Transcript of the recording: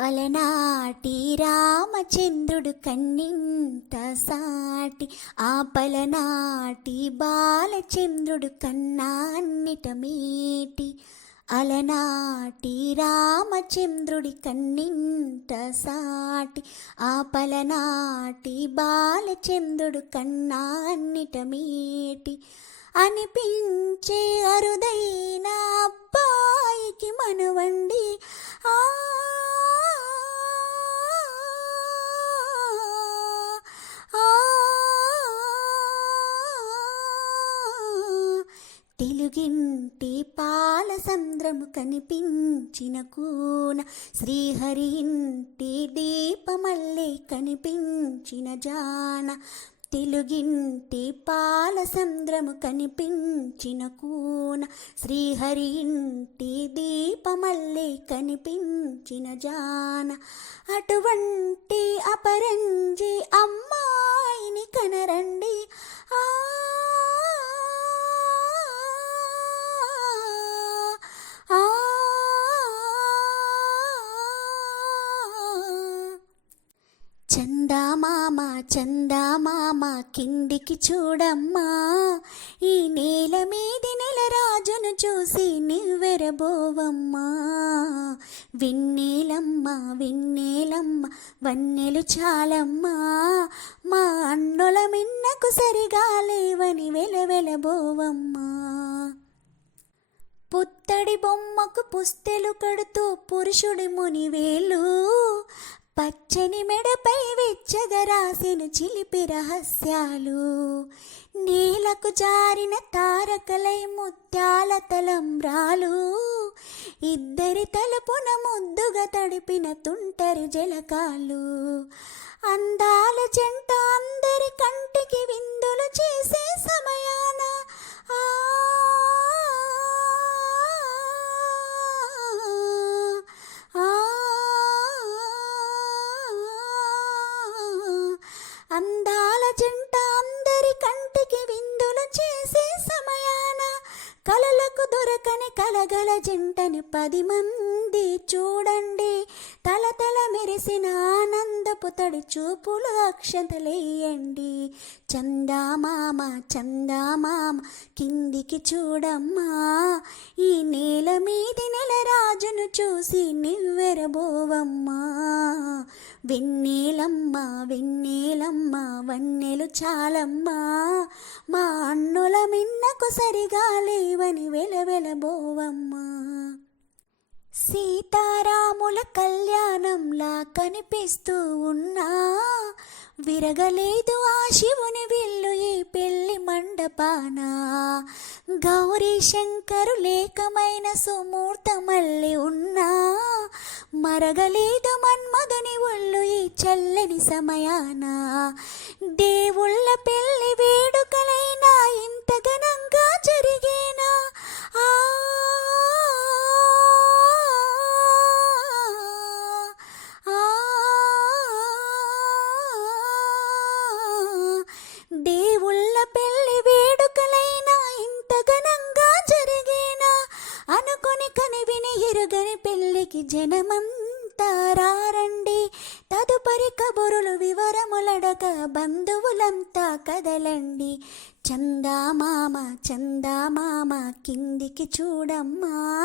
అలనాటి రామచంద్రుడు కన్నింత సాటి ఆపలనాటి బాలచంద్రుడు కన్నాన్నిట మీటి. అలనాటి రామచంద్రుడి కన్నింత సాటి ఆపలనాటి బాలచంద్రుడు కన్నాన్నిట మీటి. అనిపించే అరుదైన అబ్బాయికి మనవండి ఆ తెలుగింటి పాల సంద్రము కనిపించిన కూన శ్రీహరి ఇంటి దీపమల్లే కనిపించిన జాన తెలుగింటి పాల సంద్రము కనిపించిన కూన శ్రీహరి ఇంటి దీపమల్లే కనిపించిన జాన. అటువంటి అపరంజి అమ్మాయిని కనరండి చందామామ కిందికి చూడమ్మా. ఈ నేల మీది నెల రాజును చూసి నివ్వెరబోవమ్మా. విన్నేలమ్మ విన్నేలమ్మ వన్నెలు చాలమ్మా. మా అన్నుల మిన్నకు సరిగా లేవని వెలవెలబోవమ్మా పుత్తడి బొమ్మకు పుస్తెలు కడుతూ పురుషుడి మునివేలు. పచ్చని మెడపై వెచ్చగరాసిన చిలిపి రహస్యాలు. నేలకు జారిన తారకలై ముత్యాల తలంబ్రాలు. ఇద్దరి తలుపున ముద్దుగా తడిపిన తుంటరి జలకాలు. అందాల జంట అందరి కంటికి విందులు చేసే కలగల జంటని పది మంది చూడండి. తల తల మెరిసిన ఆనందపు తడి చూపులు అక్షతలేయండి. చందామామ చందామామ కిందికి చూడమ్మా. ఈ నేల మీది నెల రాజును చూసి నివ్వెరబోవమ్మా. వెన్నీలమ్మ వెన్నీలమ్మ వన్నెలు చాలమ్మా. మా అన్నుల మిన్నకు సరిగా లేవని వెలవెలబోవమ్మా సీతారాముల కళ్యాణంలా కనిపిస్తూ ఉన్నా. విరగలేదు ఆ శివుని విల్లు ఈ పెళ్ళి మండపాన. గౌరీ శంకరు లేకమైన సుమూర్తమల్లి ఉన్నా. మరగలేదు మన్మధుని ఒళ్ళు ఈ చల్లని సమయాన. దేవుళ్ళ పెళ్ళి వేడుకలైనా ఇంత ఘనంగా జరిగేనా? ఆ! దేవుళ్ళ పెళ్ళి వేడుకలైనా ఇంత ఘనంగా జరిగేనా? అనుకొని కనివిని ఎరుగని పెళ్ళికి జనమంతా రారండి తదుపరి కబురులు వివరములడక బంధువులంతా కదలండి. చందామామ చందామామ కిందికి చూడమ్మా.